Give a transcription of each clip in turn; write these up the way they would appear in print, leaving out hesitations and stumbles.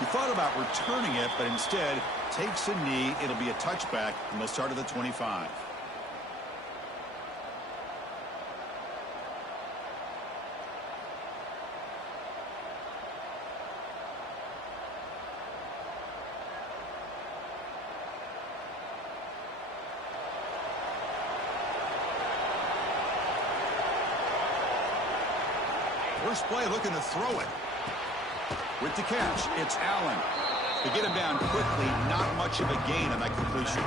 He thought about returning it, but instead takes a knee. It'll be a touchback, and they'll start at the 25. First play, looking to throw it. With the catch, it's Allen. They get him down quickly, not much of a gain on that completion.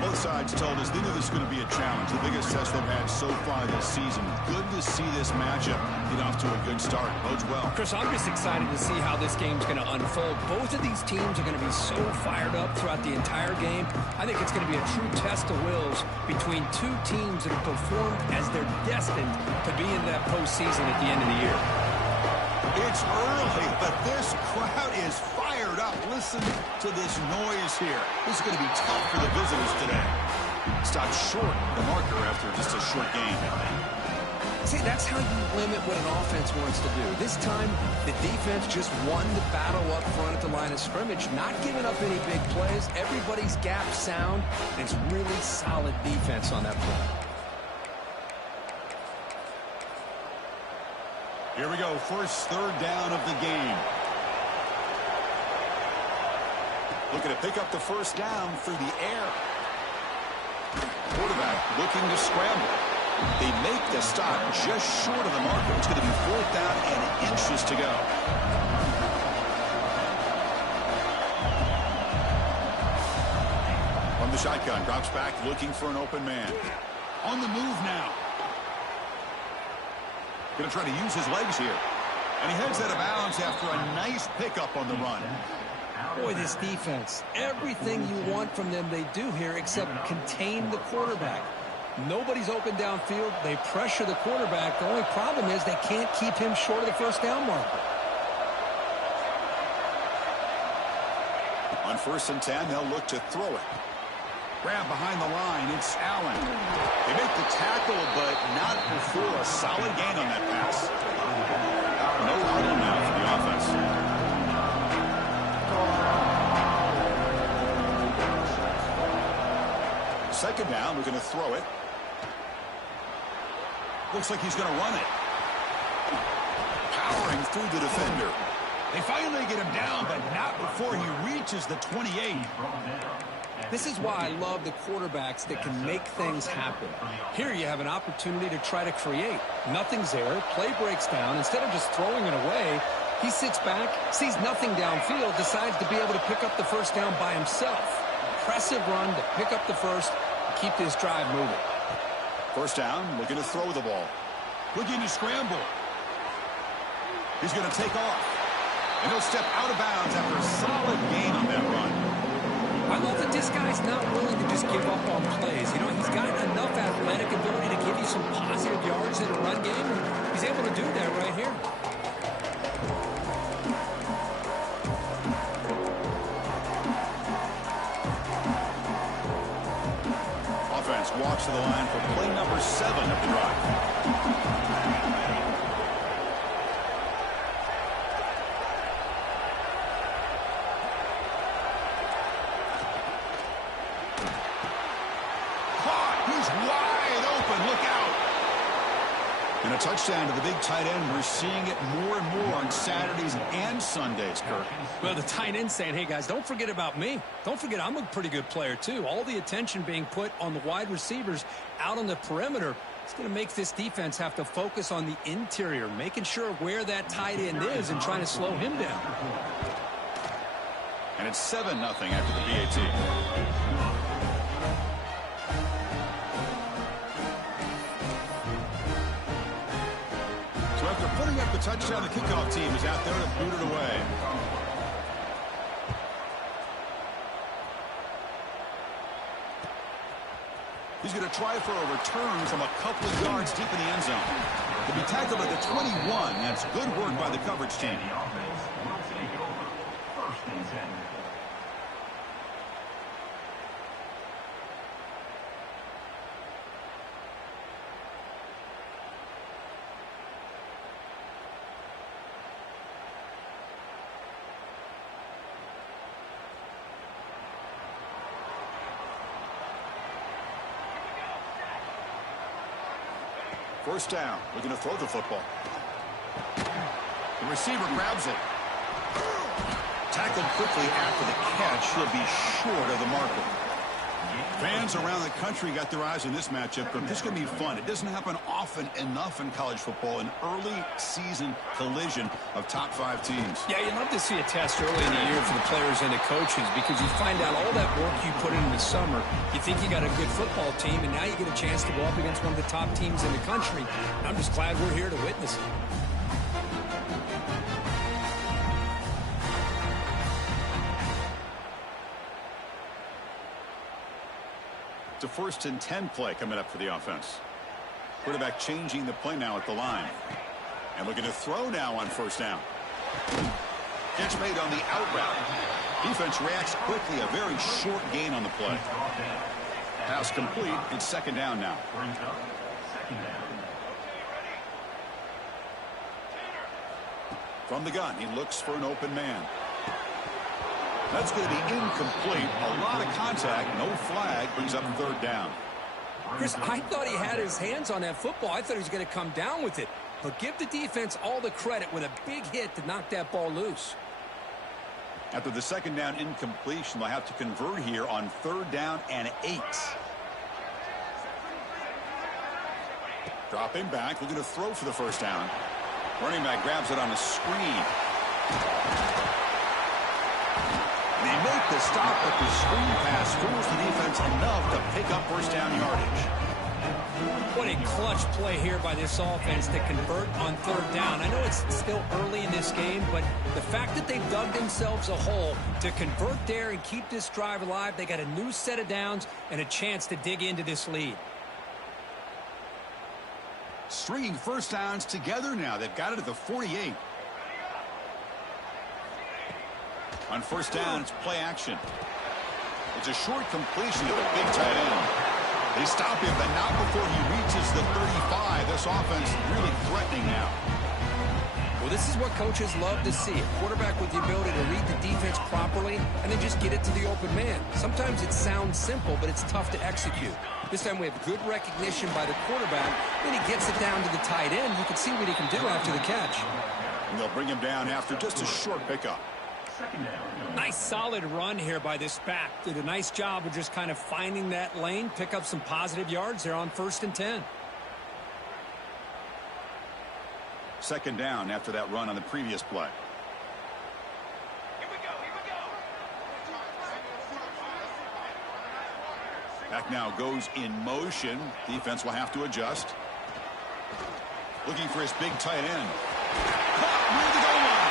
Both sides told us they knew this was going to be a challenge, the biggest test they've had so far this season. Good to see this matchup get off to a good start. Bodes well. Chris, I'm just excited to see how this game's going to unfold. Both of these teams are going to be so fired up throughout the entire game. I think it's going to be a true test of wills between two teams that have performed as they're destined to be in that postseason at the end of the year. It's early, but this crowd is fired up. Listen to this noise here. This is going to be tough for the visitors today. Stopped short the marker after just a short game. See, that's how you limit what an offense wants to do. This time, the defense just won the battle up front at the line of scrimmage, not giving up any big plays. Everybody's gap sound, and it's really solid defense on that front. Here we go, first third down of the game. Looking to pick up the first down through the air. Quarterback looking to scramble. They make the stop just short of the marker. It's going to be fourth down and inches to go. From the shotgun, drops back looking for an open man. On the move now. Going to try to use his legs here. And he heads out of bounds after a nice pickup on the run. Boy, this defense, everything you want from them they do here except contain the quarterback. Nobody's open downfield. They pressure the quarterback. The only problem is they can't keep him short of the first down marker. On 1st and 10, they'll look to throw it. Grab behind the line, it's Allen. They make the tackle, but not before a solid gain on that pass. No huddle now for the offense. Second down, we're going to throw it. Looks like he's going to run it. Powering through the defender. They finally get him down, but not before he reaches the 28. This is why I love the quarterbacks that can make things happen. Here you have an opportunity to try to create. Nothing's there. Play breaks down. Instead of just throwing it away, he sits back, sees nothing downfield, decides to be able to pick up the first down by himself. Impressive run to pick up the first and keep this drive moving. First down, looking to throw the ball. Looking to scramble. He's going to take off. And he'll step out of bounds after a solid gain on that run. I love that this guy's not willing to just give up on plays. You know, he's got enough athletic ability to give you some positive yards in a run game. And he's able to do that right here. Offense walks to the line for play number 7 of the drive. And a touchdown to the big tight end. We're seeing it more and more on Saturdays and Sundays, Kirk. Well, the tight end saying, hey, guys, don't forget about me. Don't forget I'm a pretty good player, too. All the attention being put on the wide receivers out on the perimeter. It's going to make this defense have to focus on the interior, making sure where that tight end is and trying to slow him down. And it's 7-0 after the PAT. After putting up the touchdown, the kickoff team is out there to boot it away. He's going to try for a return from a couple of yards deep in the end zone. He'll be tackled at the 21. That's good work by the coverage team. First down. Looking to throw the football. The receiver grabs it. Tackled quickly after the catch. He'll be short of the marker. Fans around the country got their eyes on this matchup, but this is going to be fun. It doesn't happen often enough in college football, an early season collision of top 5 teams. Yeah, you'd love to see a test early in the year for the players and the coaches because you find out all that work you put in the summer. You think you got a good football team, and now you get a chance to go up against one of the top teams in the country. I'm just glad we're here to witness it. It's a 1st and 10 play coming up for the offense. Quarterback changing the play now at the line. And looking to throw now on 1st down. Catch made on the out route. Defense reacts quickly. A very short gain on the play. Pass complete. It's 2nd down now. From the gun, he looks for an open man. That's going to be incomplete. A lot of contact. No flag. Brings up 3rd down. Chris, I thought he had his hands on that football. I thought he was going to come down with it. But give the defense all the credit with a big hit to knock that ball loose. After the 2nd down incompletion, they'll have to convert here on 3rd down and 8. Dropping back. Looking to throw for the 1st down. Running back grabs it on a screen. They make the stop, but the screen pass fools the defense enough to pick up 1st down yardage. What a clutch play here by this offense to convert on 3rd down. I know it's still early in this game, but the fact that they've dug themselves a hole to convert there and keep this drive alive, they got a new set of downs and a chance to dig into this lead. Stringing 1st downs together now. They've got it at the 48. On 1st down, it's play action. It's a short completion to the big tight end. They stop him, but not before he reaches the 35. This offense really threatening now. Well, this is what coaches love to see. A quarterback with the ability to read the defense properly and then just get it to the open man. Sometimes it sounds simple, but it's tough to execute. This time we have good recognition by the quarterback. Then he gets it down to the tight end. You can see what he can do after the catch. And they'll bring him down after just a short pickup. Nice solid run here by this back. Did a nice job of just kind of finding that lane, pick up some positive yards there on 1st and 10. 2nd down after that run on the previous play. Back now goes in motion. Defense will have to adjust. Looking for his big tight end. Caught near the goal line.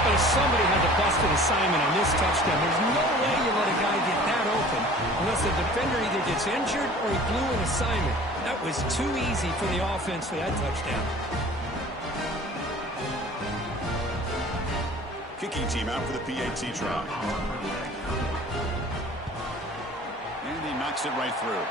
But if somebody had to bust an assignment on this touchdown, there's no way you let a guy get that open unless the defender either gets injured or he blew an assignment. That was too easy for the offense for that touchdown. Kicking team out for the PAT try. And he knocks it right through.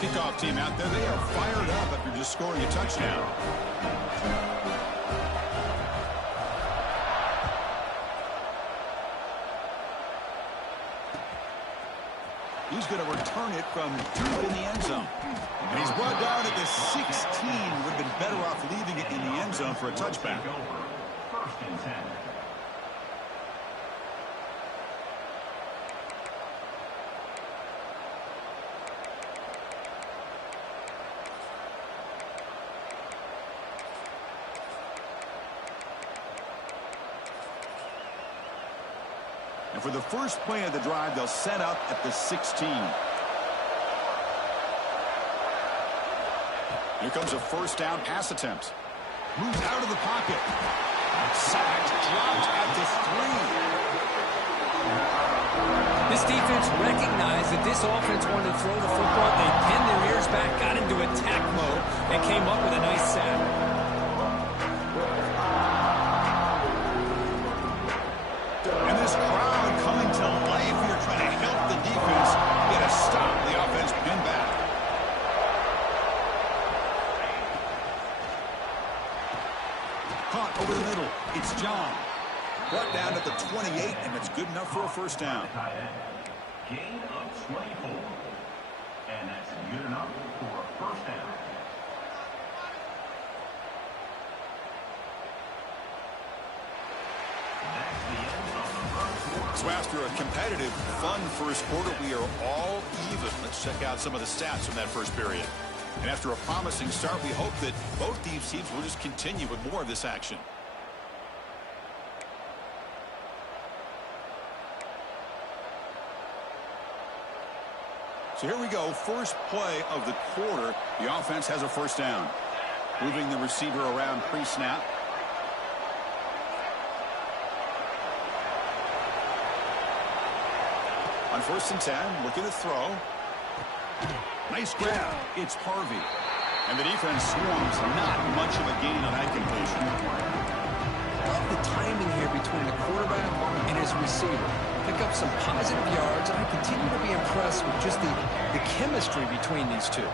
Kickoff team out there. They are fired up after just scoring a touchdown. He's going to return it from deep in the end zone. And he's brought down at the 16. Would have been better off leaving it in the end zone for a touchback. 1st and 10. And for the first play of the drive, they'll set up at the 16. Here comes a 1st down pass attempt. Moves out of the pocket. Sacked, dropped at the 3. This defense recognized that this offense wanted to throw the football. They pinned their ears back, got into attack mode, and came up with a nice sack. And this crowd coming to life here, trying to help the defense get a stop. The offense pinned back. Over the middle, it's John. Brought down at the 28, and it's good enough for a first down. Gain of 24. And that's good enough for a first down. So after a competitive, fun first quarter, we are all even. Let's check out some of the stats from that first period. And after a promising start, we hope that both these teams will just continue with more of this action. So here we go, first play of the quarter. The offense has a first down. Moving the receiver around pre-snap. On 1st and 10, looking to throw. Nice grab. It's Harvey. And the defense swarms. Not much of a gain on that completion. Love the timing here between the quarterback and his receiver. Pick up some positive yards, and I continue to be impressed with just the chemistry between these two.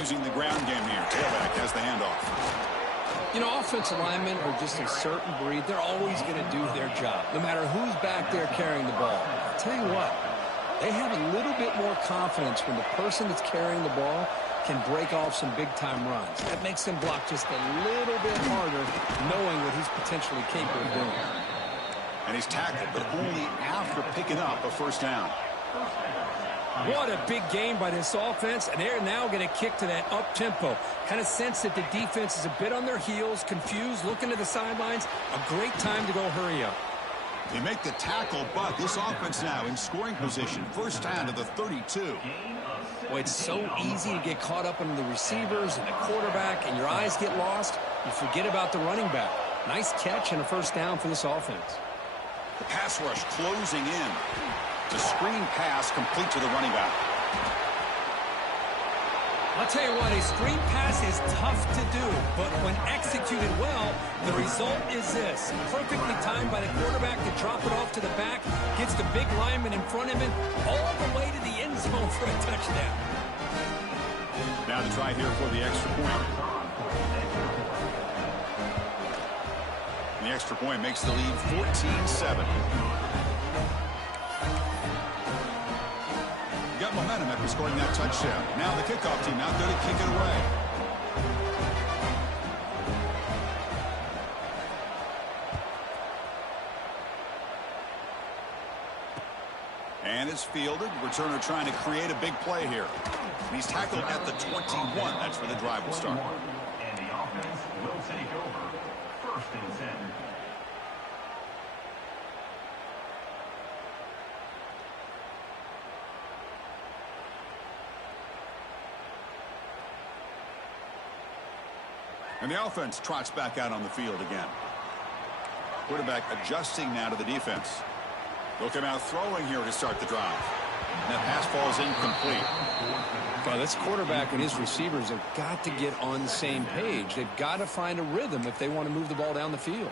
Using the ground game here. Tailback has the handoff. You know, offensive linemen are just a certain breed. They're always going to do their job, no matter who's back there carrying the ball. I'll tell you what, they have a little bit more confidence when the person that's carrying the ball can break off some big-time runs. That makes them block just a little bit harder, knowing what he's potentially capable of doing. And he's tackled, but only after picking up a first down. What a big game by this offense, and they're now going to kick to that up-tempo. Kind of sense that the defense is a bit on their heels, confused, looking to the sidelines. A great time to go hurry up. They make the tackle, but this offense now in scoring position. First down to the 32. Boy, it's so easy to get caught up in the receivers and the quarterback, and your eyes get lost. You forget about the running back. Nice catch and a first down for this offense. The pass rush closing in. The screen pass complete to the running back. I'll tell you what, a screen pass is tough to do, but when executed well, the result is this. Perfectly timed by the quarterback to drop it off to the back, gets the big lineman in front of him, all the way to the end zone for a touchdown. Now to try here for the extra point. The extra point makes the lead 14-7. Got momentum after scoring that touchdown. Now the kickoff team out there to kick it away. And it's fielded. Returner trying to create a big play here. He's tackled at the 21. That's where the drive will start. And the offense will take over. 1st and 10. And the offense trots back out on the field again. Quarterback adjusting now to the defense. They'll come out throwing here to start the drive. And that pass falls incomplete. Well, this quarterback and his receivers have got to get on the same page. They've got to find a rhythm if they want to move the ball down the field.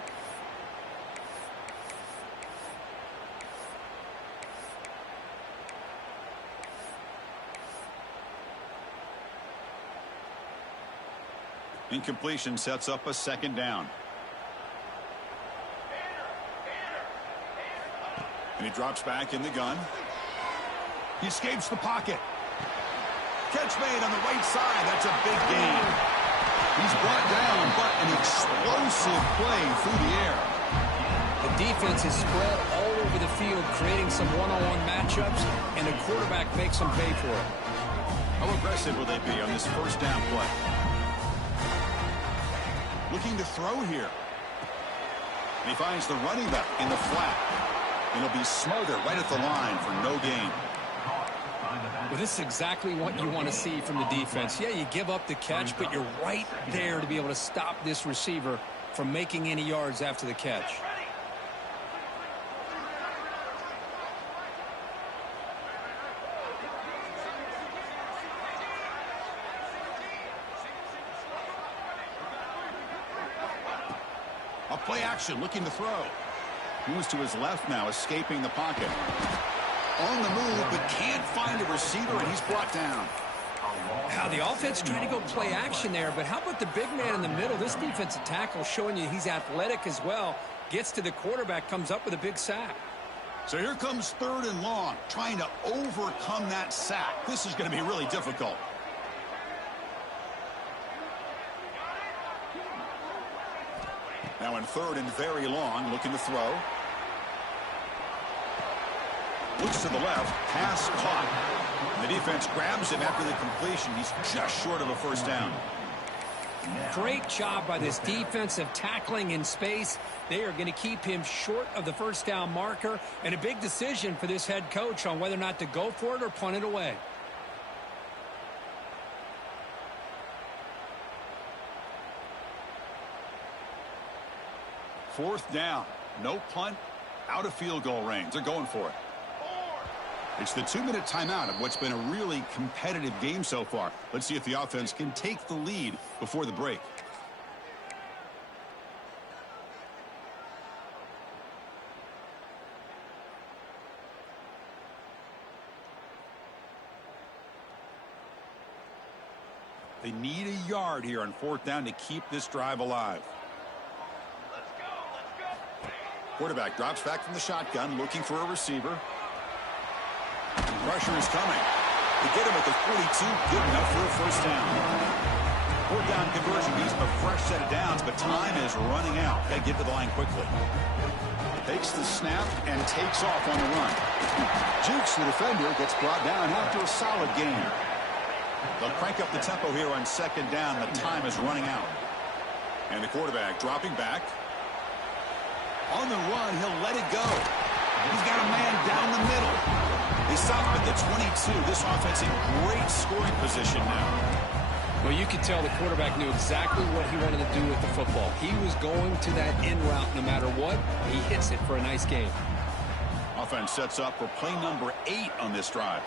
Incompletion sets up a second down. And he drops back in the gun. He escapes the pocket. Catch made on the right side. That's a big gain. He's brought down, but an explosive play through the air. The defense is spread all over the field, creating some one-on-one matchups, and the quarterback makes them pay for it. How aggressive will they be on this first down play? Looking to throw here. And he finds the running back in the flat. And he'll be smothered right at the line for no gain. Well, this is exactly what you want to see from the defense. Yeah, you give up the catch, but you're right there to be able to stop this receiver from making any yards after the catch. A play action looking to throw. Moves to his left now, escaping the pocket. On the move, but can't find a receiver, and he's brought down. Now, the offense trying to go play action there, but how about the big man in the middle? This defensive tackle showing you he's athletic as well. Gets to the quarterback, comes up with a big sack. So here comes 3rd and long, trying to overcome that sack. This is going to be really difficult. Now in 3rd and very long, looking to throw. Looks to the left, pass caught. And the defense grabs him after the completion. He's just short of a first down. Great job by this defensive tackling in space. They are going to keep him short of the first down marker, and a big decision for this head coach on whether or not to go for it or punt it away. Fourth down, no punt, out of field goal range. They're going for it. It's the 2-minute timeout of what's been a really competitive game so far. Let's see if the offense can take the lead before the break. They need a yard here on 4th down to keep this drive alive. Quarterback drops back from the shotgun, looking for a receiver. Pressure is coming. They get him at the 42, good enough for a first down. 4th down conversion gives him a fresh set of downs, but time is running out. Got to get to the line quickly. Takes the snap and takes off on the run. Jukes the defender, gets brought down after a solid gain. They'll crank up the tempo here on 2nd down. The time is running out. And the quarterback dropping back. On the run, he'll let it go. He's got a man down the middle. They stop him at the 22. This offense in great scoring position now. Well, you could tell the quarterback knew exactly what he wanted to do with the football. He was going to that in route no matter what. He hits it for a nice game. Offense sets up for play number 8 on this drive.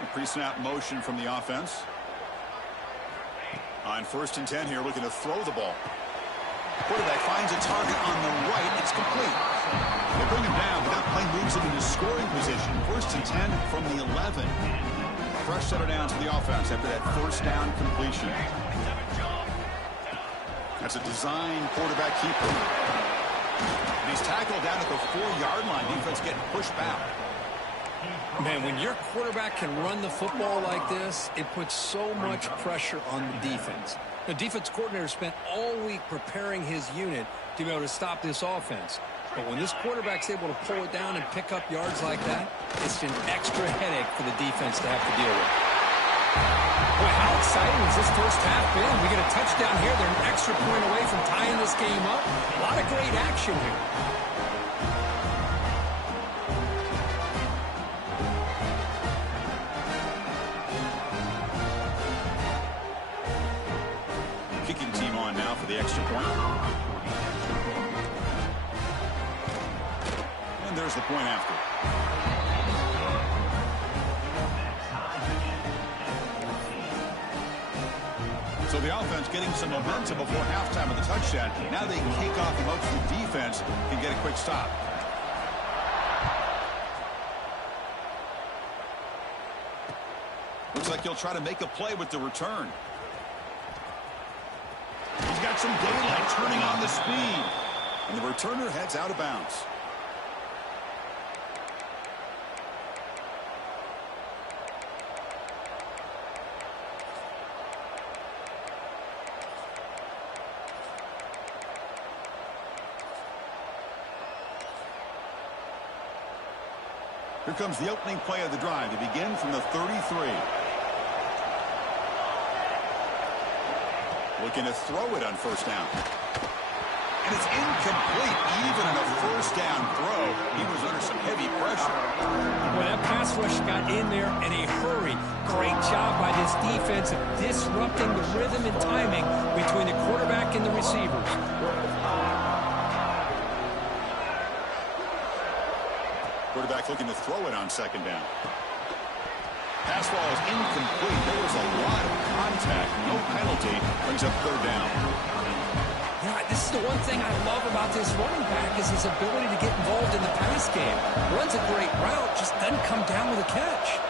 A pre-snap motion from the offense. On 1st and 10 here, looking to throw the ball. Quarterback finds a target on the right. It's complete. They bring him down, but that play moves him into scoring position. 1st and 10 from the 11. Fresh set of downs to the offense after that first down completion. That's a design quarterback keeper. And he's tackled down at the 4-yard line. Defense getting pushed back. Man, when your quarterback can run the football like this, it puts so much pressure on the defense. The defense coordinator spent all week preparing his unit to be able to stop this offense. But when this quarterback's able to pull it down and pick up yards like that, it's an extra headache for the defense to have to deal with. Boy, how exciting has this first half been? We get a touchdown here. They're an extra point away from tying this game up. A lot of great action here. Kicking team on now for the extra point. And there's the point after. So the offense getting some momentum before halftime of the touchdown. Now they can kick off and hope the defense can get a quick stop. Looks like he'll try to make a play with the return. He's got some daylight turning on the speed. And the returner heads out of bounds. Here comes the opening play of the drive. They begin from the 33. Looking to throw it on first down. And it's incomplete. Even in a first down throw, he was under some heavy pressure. Well, that pass rush got in there in a hurry. Great job by this defense of disrupting the rhythm and timing between the quarterback and the receivers. Quarterback looking to throw it on second down. Pass ball is incomplete. There was a lot of contact. No penalty. Brings up third down. You know, this is the one thing I love about this running back is his ability to get involved in the pass game. Runs a great route, just doesn't come down with a catch.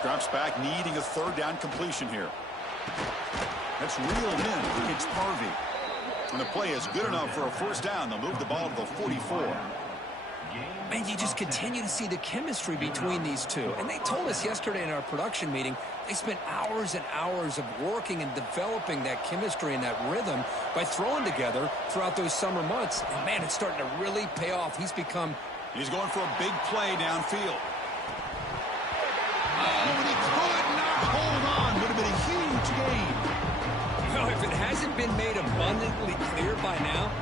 Drops back, needing a third down completion here. That's reeled in. It's Harvey. And the play is good enough for a first down. They'll move the ball to the 44. And you just continue to see the chemistry between these two. And they told us yesterday in our production meeting, they spent hours and hours of working and developing that chemistry and that rhythm by throwing together throughout those summer months. And, man, it's starting to really pay off. He's going for a big play downfield. Oh, and he could not hold on. Would have been a huge gain. You know, if it hasn't been made abundantly clear by now,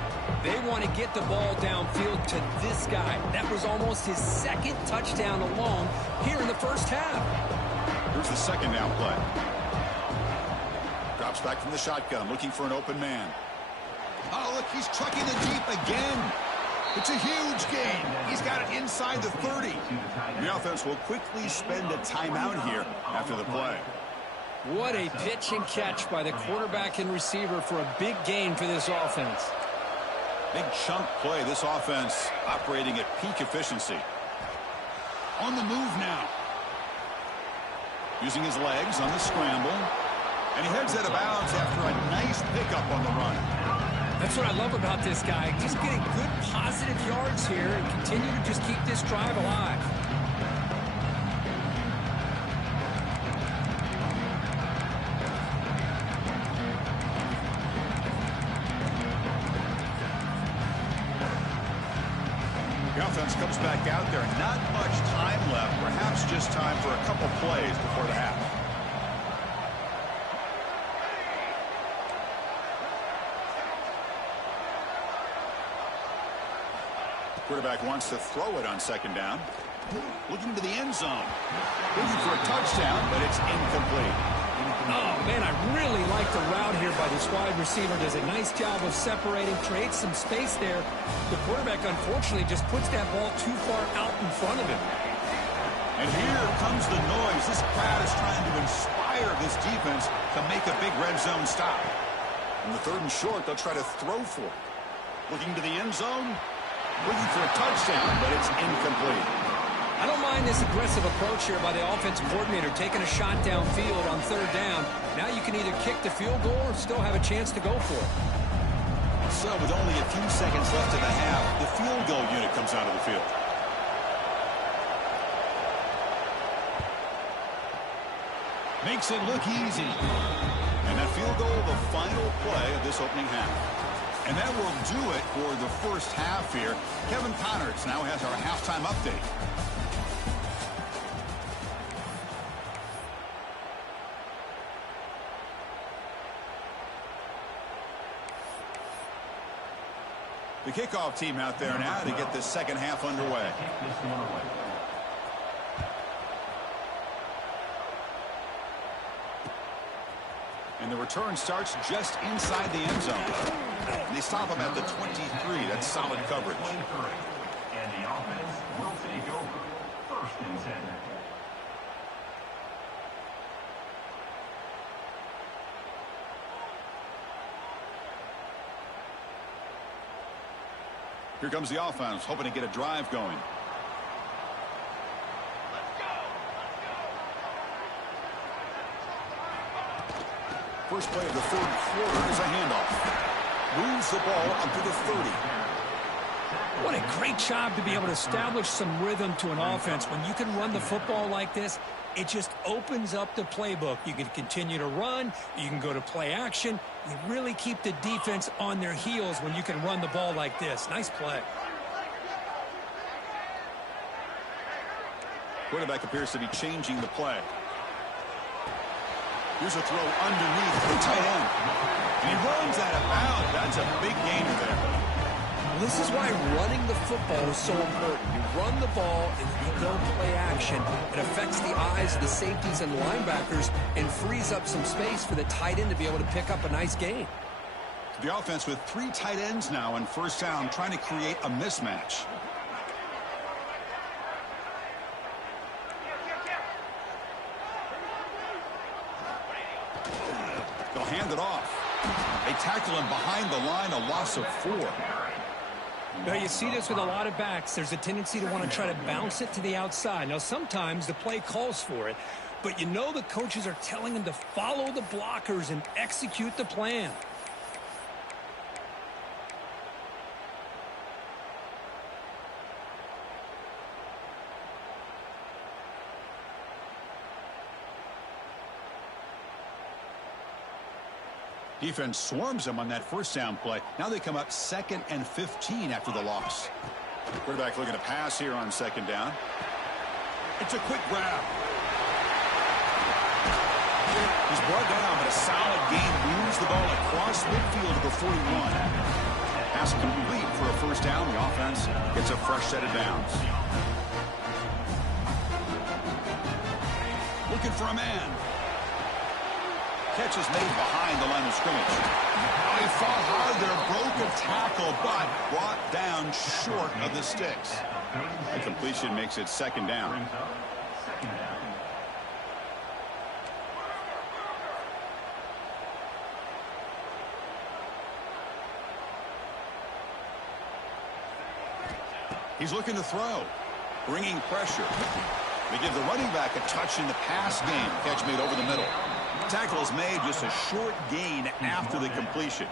they want to get the ball downfield to this guy. That was almost his second touchdown alone here in the first half. Here's the second down play. Drops back from the shotgun, looking for an open man. Oh, look, he's trucking the deep again. It's a huge gain. He's got it inside the 30. The offense will quickly spend a timeout here after the play. What a pitch and catch by the quarterback and receiver for a big gain for this offense. Big chunk play. This offense operating at peak efficiency. On the move now. Using his legs on the scramble. And he heads out of bounds after a nice pickup on the run. That's what I love about this guy. Just getting good positive yards here and continue to just keep this drive alive. The offense comes back out there. Not much time left. Perhaps just time for a couple plays before the half. Quarterback wants to throw it on second down. Looking to the end zone. Looking for a touchdown, but it's incomplete. Oh, man, I really like the route here by this wide receiver. Does a nice job of separating, creates some space there. The quarterback, unfortunately, just puts that ball too far out in front of him. And here comes the noise. This crowd is trying to inspire this defense to make a big red zone stop. On the third and short, they'll try to throw for it. Looking to the end zone. Looking for a touchdown, but it's incomplete. I don't mind this aggressive approach here by the offensive coordinator, taking a shot downfield on third down. Now you can either kick the field goal or still have a chance to go for it. So with only a few seconds left in the half, the field goal unit comes out of the field. Makes it look easy. And that field goal, the final play of this opening half. And that will do it for the first half here. Kevin Connerts now has our halftime update. The kickoff team out there now to get this second half underway. And the return starts just inside the end zone. And they stop him at the 23. That's solid coverage. And the offense will take over. First and 10. Here comes the offense, hoping to get a drive going. First play of the third quarter is a handoff. Moves the ball up to the 30. What a great job to be able to establish some rhythm to an offense. When you can run the football like this, it just opens up the playbook. You can continue to run. You can go to play action. You really keep the defense on their heels when you can run the ball like this. Nice play. Quarterback appears to be changing the play. Here's a throw underneath the tight end. And he runs out of bounds. That's a big gainer there. Well, this is why running the football is so important. You run the ball and you go play action. It affects the eyes of the safeties and linebackers and frees up some space for the tight end to be able to pick up a nice gain. The offense with 3 tight ends now in first down, trying to create a mismatch. hand it off. They tackle him behind the line, a loss of 4. Now, you see this with a lot of backs. There's a tendency to want to try to bounce it to the outside. Now, sometimes the play calls for it, but you know the coaches are telling them to follow the blockers and execute the plan. Defense swarms them on that first down play. Now they come up 2nd and 15 after the loss. Quarterback looking to pass here on 2nd down. It's a quick grab. He's brought down, but a solid gain moves the ball across midfield to the 41. Pass complete for a first down. The offense gets a fresh set of downs. Looking for a man. Catch is made behind the line of scrimmage. Oh, he fought hard there, broke a tackle, but brought down short of the sticks. A completion makes it 2nd down. He's looking to throw, bringing pressure. They give the running back a touch in the pass game. Catch made over the middle. Tackle is made, just a short gain after the completion.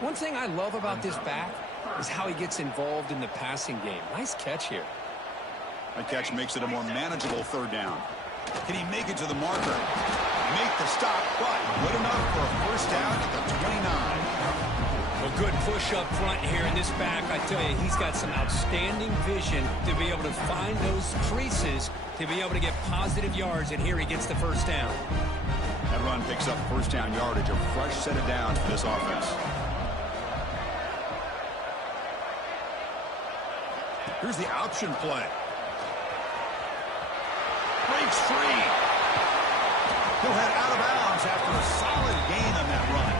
One thing I love about this back is how he gets involved in the passing game. Nice catch here. That catch makes it a more manageable 3rd down. Can he make it to the marker? Make the stop, but good enough for a first down at the 29. A good push up front here in this back. I tell you, he's got some outstanding vision to be able to find those creases, to be able to get positive yards, and here he gets the first down. That run picks up first down yardage, a fresh set of downs for this offense. Here's the option play. Breaks free. He'll head out of bounds after a solid gain on that run.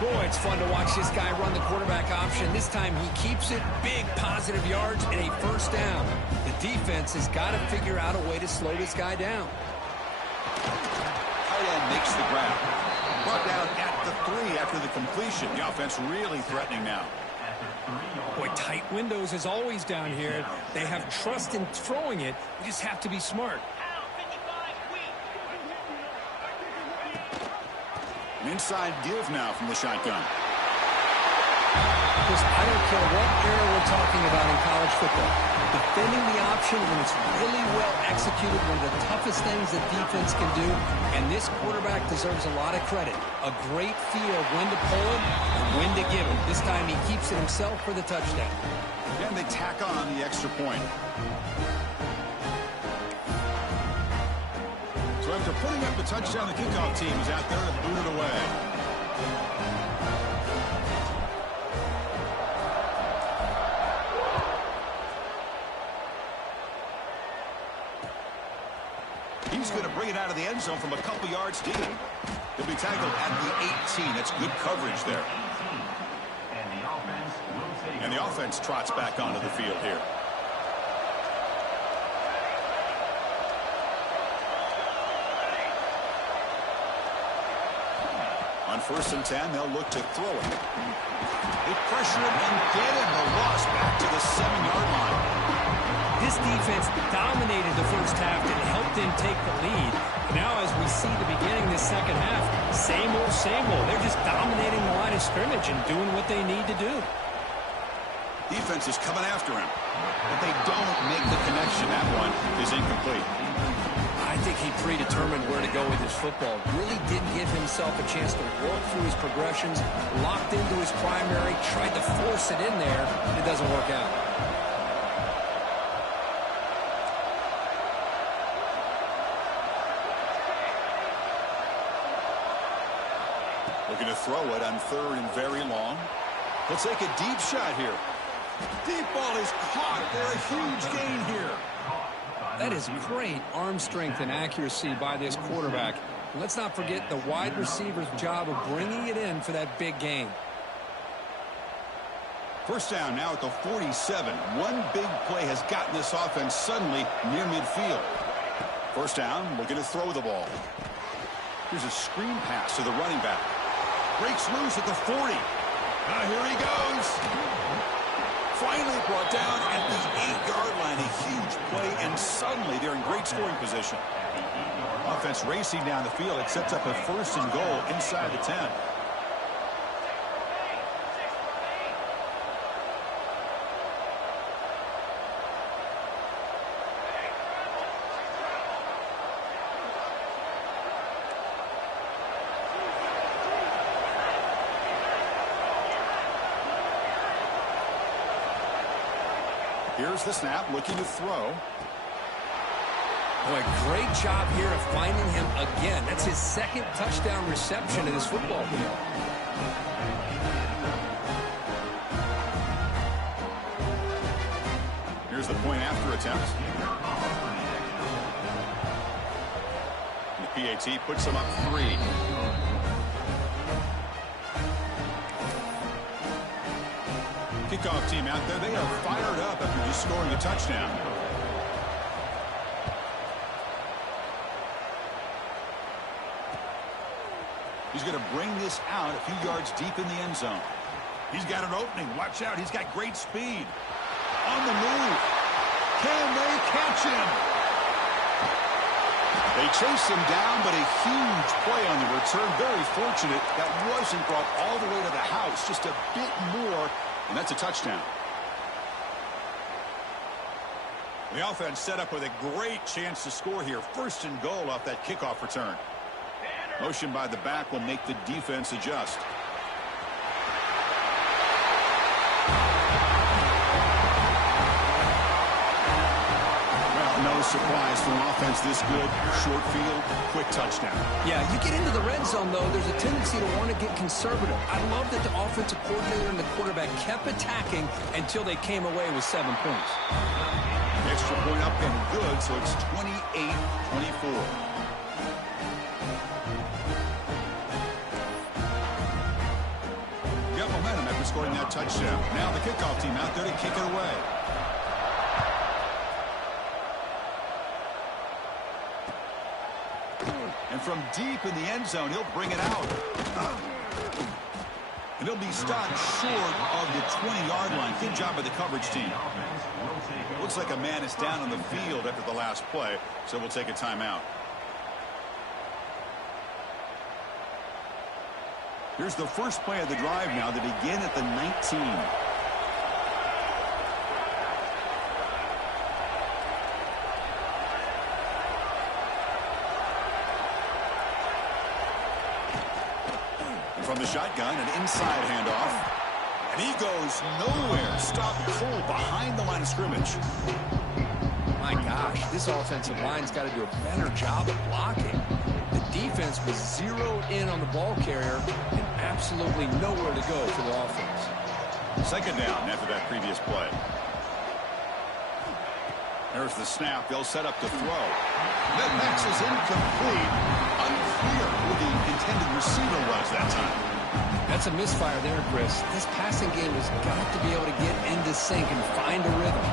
Boy, it's fun to watch this guy run the quarterback option. This time he keeps it, big positive yards, and a first down. The defense has got to figure out a way to slow this guy down. Tight end makes the grab. Brought down at the 3 after the completion. The offense really threatening now. Boy, tight windows as always down here. They have trust in throwing it. You just have to be smart. An inside give now from the shotgun. Just, I don't care what era we're talking about in college football. Defending the option when it's really well executed, one of the toughest things that defense can do, and this quarterback deserves a lot of credit. A great feel of when to pull it and when to give it. This time he keeps it himself for the touchdown. And they tack on the extra point. So after putting up the touchdown, the kickoff team is out there and booted away. He's going to bring it out of the end zone from a couple yards deep. He'll be tackled at the 18. That's good coverage there. And the offense trots back onto the field here. On 1st and 10, they'll look to throw it. They pressure him and get him. The loss back to the 7-yard line. This defense dominated the first half and helped them take the lead. Now, as we see the beginning of the second half, same old, same old. They're just dominating the line of scrimmage and doing what they need to do. Defense is coming after him, but they don't make the connection. That one is incomplete. I think he predetermined where to go with his football. Really didn't give himself a chance to work through his progressions, locked into his primary, tried to force it in there, and it doesn't work out. Looking to throw it on 3rd and very long. He'll take a deep shot here. Deep ball is caught for a huge gain here. That is great arm strength and accuracy by this quarterback. And let's not forget the wide receiver's job of bringing it in for that big gain. First down now at the 47. One big play has gotten this offense suddenly near midfield. First down, looking to throw the ball. Here's a screen pass to the running back. Breaks loose at the 40. Here he goes. Finally brought down at the 8-yard line. A huge play, and suddenly they're in great scoring position. Offense racing down the field. It sets up a 1st and goal inside the 10. Here's the snap, looking to throw. Boy, great job here of finding him again. That's his 2nd touchdown reception in this football game. Here's the point after attempt. And the PAT puts him up 3. Kickoff team out there. They are fired up after just scoring a touchdown. He's going to bring this out a few yards deep in the end zone. He's got an opening. Watch out. He's got great speed. On the move. Can they catch him? They chase him down, but a huge play on the return. Very fortunate that wasn't brought all the way to the house. Just a bit more, and that's a touchdown. The offense set up with a great chance to score here. 1st and goal off that kickoff return. Motion by the back will make the defense adjust. Well, no surprise for an offense this good. Short field, quick touchdown. Yeah, you get into the red zone, though, there's a tendency to want to get conservative. I love that the offensive coordinator and the quarterback kept attacking until they came away with 7 points. Extra point up and good, so it's 28-24. Momentum after scoring that touchdown. Now the kickoff team out there to kick it away. And from deep in the end zone, he'll bring it out. And he'll be stopped short of the 20-yard line. Good job by the coverage team. Looks like a man is down on the field after the last play, so we'll take a timeout. Here's the first play of the drive now. They begin at the 19. And from the shotgun, an inside handoff. And he goes nowhere. Stopped cold behind the line of scrimmage. My gosh, this offensive line's got to do a better job of blocking. The defense was zeroed in on the ball carrier and absolutely nowhere to go for the offense. 2nd down after that previous play. There's the snap. They'll set up to throw. That pass is incomplete. Unclear who the intended receiver was that time. That's a misfire there, Chris. This passing game has got to be able to get into sync and find a rhythm.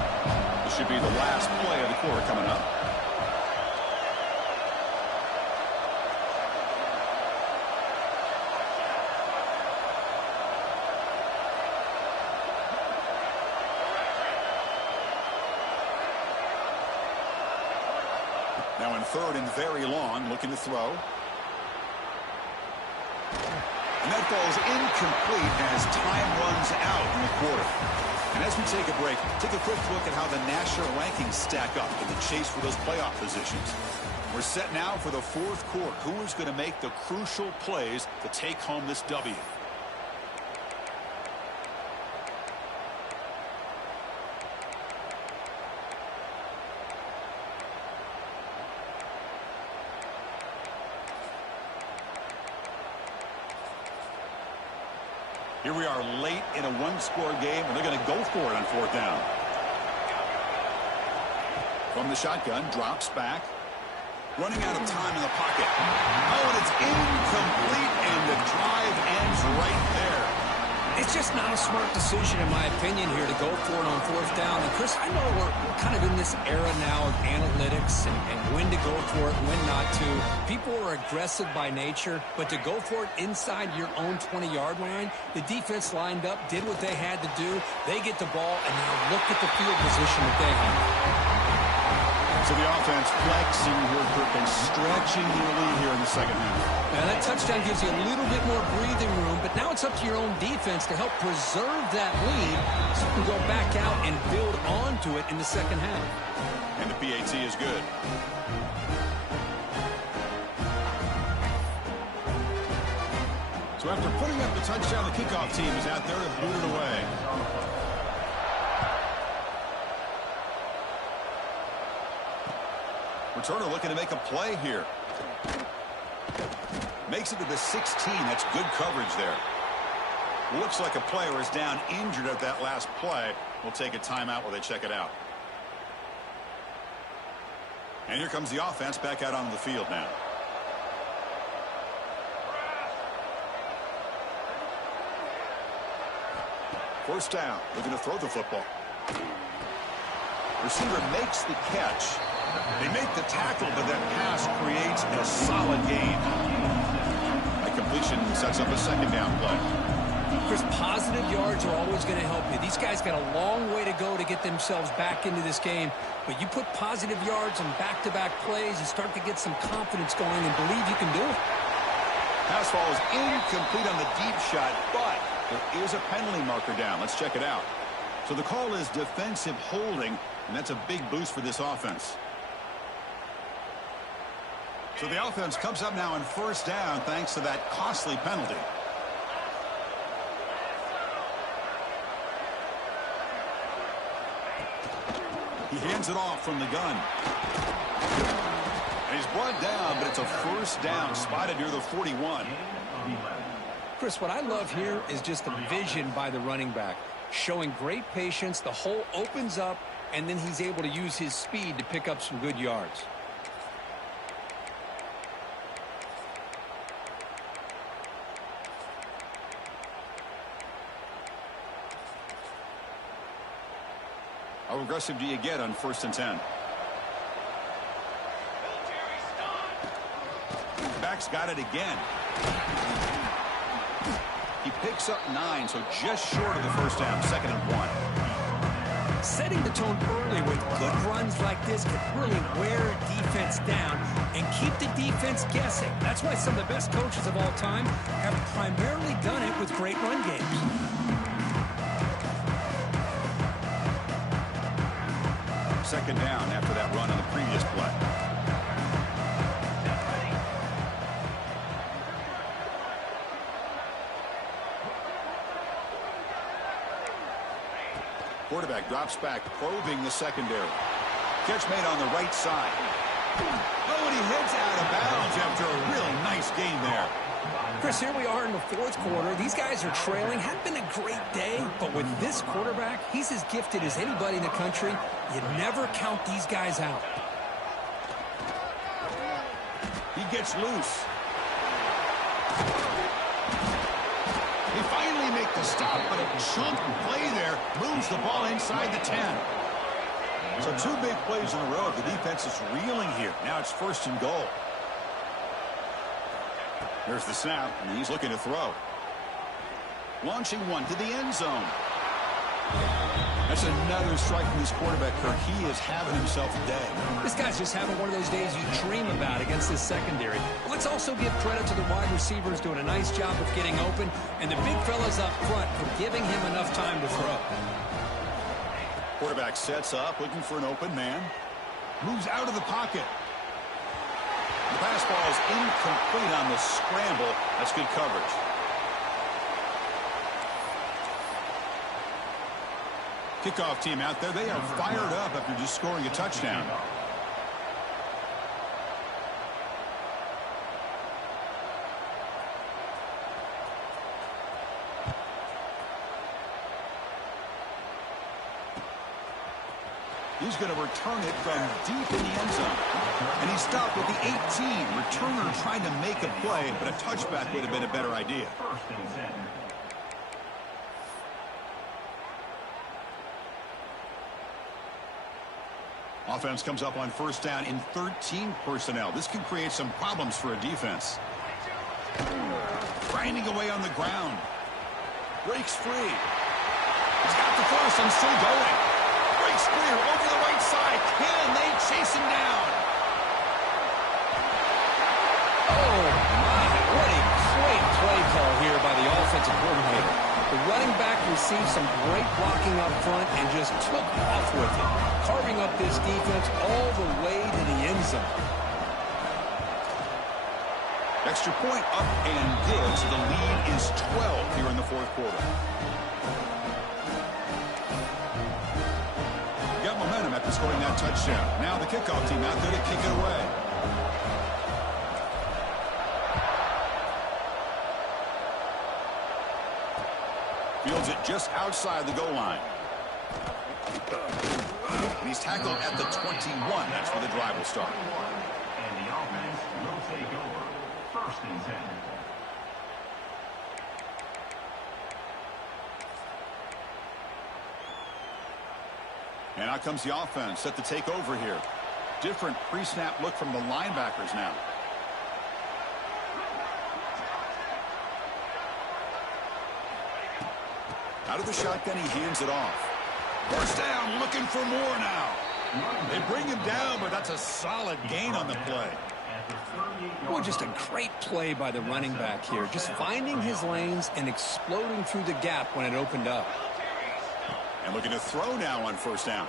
This should be the last play of the quarter coming up. Now in 3rd and very long, looking to throw. And that ball's incomplete as time runs out in the quarter. And as we take a break, take a quick look at how the national rankings stack up in the chase for those playoff positions. We're set now for the 4th quarter. Who is going to make the crucial plays to take home this W? Here we are late in a 1-score game, and they're going to go for it on 4th down. From the shotgun, drops back. Running out of time in the pocket. Oh, and it's incomplete, and the drive ends right there. It's just not a smart decision, in my opinion, here to go for it on fourth down. And, Chris, I know we're kind of in this era now of analytics and when to go for it and when not to. People are aggressive by nature, but to go for it inside your own 20-yard line, the defense lined up, did what they had to do. They get the ball, and now look at the field position that they have. So the offense flexing here, Kirk, and stretching their lead here in the second half. Now that touchdown gives you a little bit more breathing room, but now it's up to your own defense to help preserve that lead so you can go back out and build onto it in the second half. And the PAT is good. So after putting up the touchdown, the kickoff team is out there to boot it away. Returner looking to make a play here. Makes it to the 16. That's good coverage there. Looks like a player is down injured at that last play. We'll take a timeout while they check it out. And here comes the offense back out onto the field now. First down. Looking to throw the football. Receiver makes the catch. They make the tackle, but that pass creates a solid gain. A completion sets up a second down play. Chris, positive yards are always going to help you. These guys got a long way to go to get themselves back into this game, but you put positive yards on back-to-back plays, you start to get some confidence going and believe you can do it. Pass ball is incomplete on the deep shot, but there is a penalty marker down. Let's check it out. So the call is defensive holding, and that's a big boost for this offense. So the offense comes up now on first down thanks to that costly penalty. He hands it off from the gun. And he's brought down, but it's a first down spotted near the 41. Chris, what I love here is just the vision by the running back. Showing great patience, the hole opens up, and then he's able to use his speed to pick up some good yards. How aggressive do you get on 1st and 10? Back's got it again. He picks up 9, so just short of the first down, 2nd and 1. Setting the tone early with good runs like this can really wear a defense down and keep the defense guessing. That's why some of the best coaches of all time have primarily done it with great run games. Second down after that run on the previous play. Quarterback drops back, probing the secondary. Catch made on the right side. Oh, and he heads out of bounds after a really nice game there. Chris, here we are in the fourth quarter. These guys are trailing. Hadn't been a great day, but with this quarterback, he's as gifted as anybody in the country. You never count these guys out. He gets loose. They finally make the stop, but a chunk play there moves the ball inside the 10. So 2 big plays in a row. The defense is reeling here. Now it's 1st and goal. There's the snap, and he's looking to throw. Launching one to the end zone. That's another strike from this quarterback, Kirk. He is having himself a day. This guy's just having one of those days you dream about against this secondary. But let's also give credit to the wide receivers doing a nice job of getting open, and the big fellas up front for giving him enough time to throw. Quarterback sets up, looking for an open man. Moves out of the pocket. The pass ball is incomplete on the scramble. That's good coverage. Kickoff team out there. They are fired up after just scoring a touchdown. He's going to return it from deep in the end zone. And he stopped at the 18. Returner trying to make a play, but a touchback would have been a better idea. Offense comes up on first down in 13 personnel. This can create some problems for a defense. Grinding away on the ground. Breaks free. He's got the first and still going. Breaks clear over the right side. Can they chase him down? Oh, my. What a great play call here by the offensive coordinator. The running back received some great blocking up front and just took off with it, carving up this defense all the way to the end zone. Extra point up and good, so the lead is 12 here in the fourth quarter. Got momentum after scoring that touchdown. Now the kickoff team out there to kick it away. Fields it just outside the goal line. And he's tackled at the 21. That's where the drive will start. And the offense will take over. First and 10. And out comes the offense set to take over here. Different pre-snap look from the linebackers now. Out of the shotgun, he hands it off. First down, looking for more now. They bring him down, but that's a solid gain on the play. Boy, just a great play by the running back here. Just finding his lanes and exploding through the gap when it opened up. And looking to throw now on first down.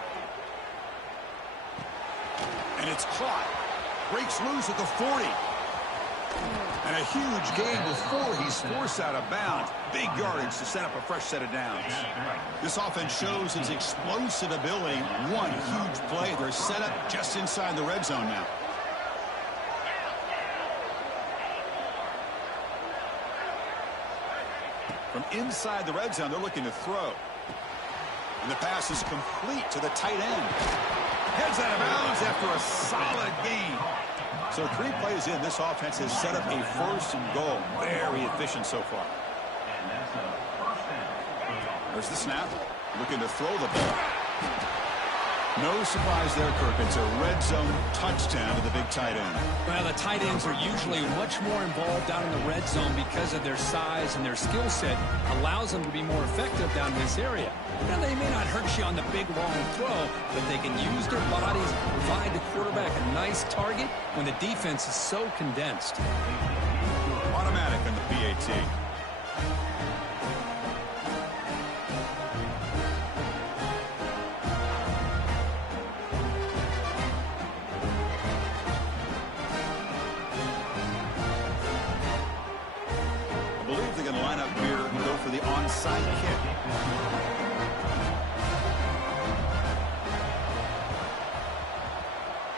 And it's caught. Breaks loose at the 40. And a huge gain before he's forced out of bounds. Big yardage to set up a fresh set of downs. This offense shows his explosive ability. One huge play. They're set up just inside the red zone now. From inside the red zone, they're looking to throw. And the pass is complete to the tight end. Heads out of bounds after a solid gain. So 3 plays in, this offense has set up a first and goal. Very efficient so far. And that's a first down. There's the snap. Looking to throw the ball. No surprise there, Kirk. It's a red zone touchdown to the big tight end. Well, the tight ends are usually much more involved down in the red zone because of their size and their skill set allows them to be more effective down in this area. Now, they may not hurt you on the big, long throw, but they can use their bodies, provide the quarterback a nice target when the defense is so condensed. Automatic on the PAT. Onside kick.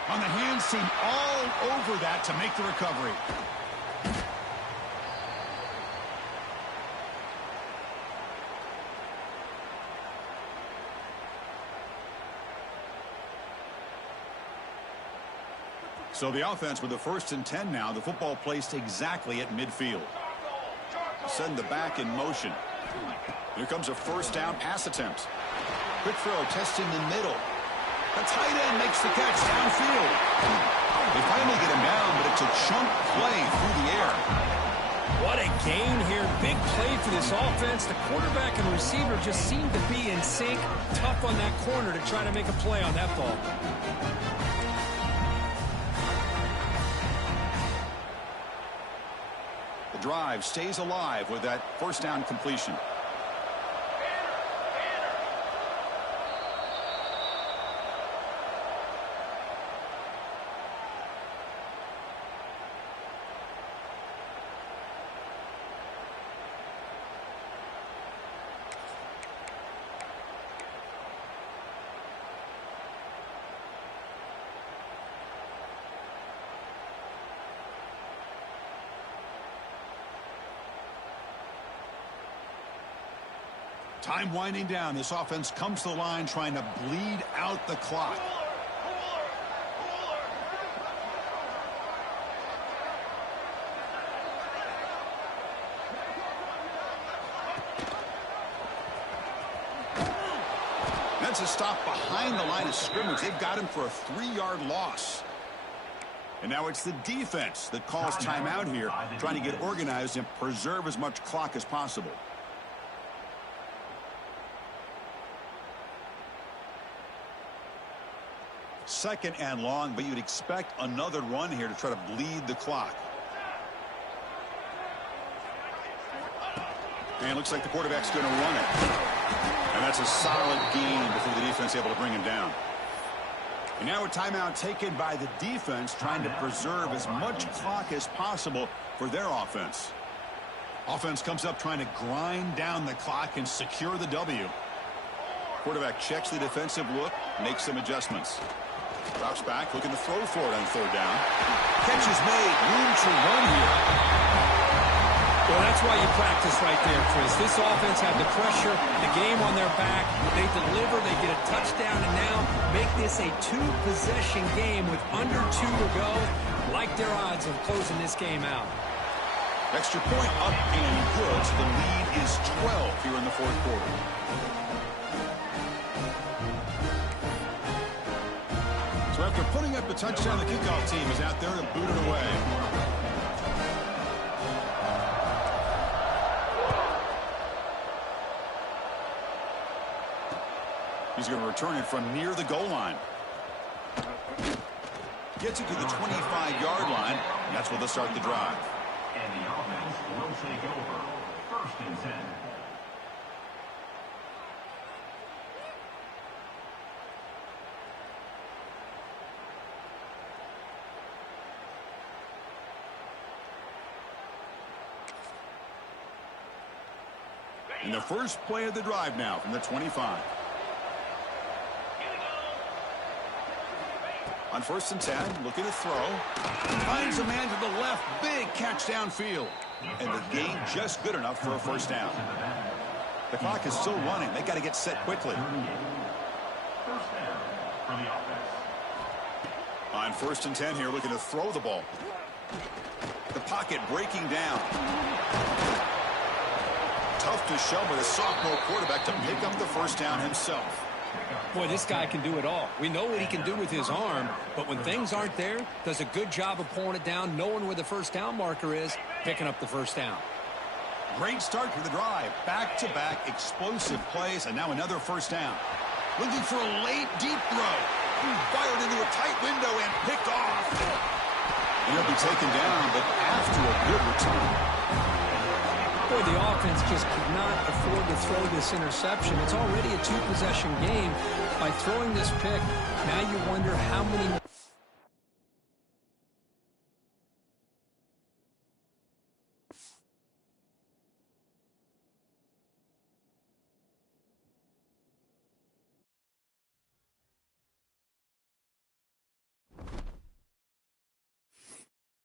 On the hands team all over that to make the recovery. So the offense with the 1st and 10 now. The football placed exactly at midfield. Send the back in motion. Here comes a first down pass attempt. Quick throw, testing the middle. The tight end makes the catch downfield. They finally get him down, but it's a chunk play through the air. What a gain here. Big play for this offense. The quarterback and receiver just seem to be in sync. Tough on that corner to try to make a play on that ball. The drive stays alive with that first down completion. Time winding down. This offense comes to the line trying to bleed out the clock. That defense is stopped behind the line of scrimmage. They've got him for a 3-yard loss. And now it's the defense that calls timeout here, trying to get organized and preserve as much clock as possible. Second and long, but you'd expect another run here to try to bleed the clock. And it looks like the quarterback's going to run it. And that's a solid gain before the defense is able to bring him down. And now a timeout taken by the defense, trying to preserve as much clock as possible for their offense. Offense comes up trying to grind down the clock and secure the W. Quarterback checks the defensive look, makes some adjustments. Drops back, looking to throw for it on third down. Catch is made, room to run here. Well, that's why you practice right there, Chris. This offense had the pressure, the game on their back. They deliver, they get a touchdown, and now make this a 2-possession game with under 2 to go. Like their odds of closing this game out. Extra point up and good, so the lead is 12 here in the fourth quarter. So after putting up a touchdown, the kickoff team is out there to boot it away. He's going to return it from near the goal line. Gets it to the 25-yard line, and that's where they'll start the drive. And the offense will take over. 1st and 10. And the first play of the drive now from the 25. On 1st and 10, looking to throw. Finds a man to the left. Big catch downfield. And the gain just good enough for a first down. The clock is still running. They got to get set quickly. 1st down for the offense. On 1st and 10 here, looking to throw the ball. The pocket breaking down. Tough to show with a sophomore quarterback to pick up the first down himself. Boy, this guy can do it all. We know what he can do with his arm, but when things aren't there, does a good job of pulling it down, knowing where the first down marker is, picking up the first down. Great start to the drive. Back-to-back explosive plays, and now another first down. Looking for a late, deep throw. Fired into a tight window and picked off. He'll be taken down, but after a good return. Boy, the offense just could not afford to throw this interception. It's already a 2-possession game. By throwing this pick, now you wonder how many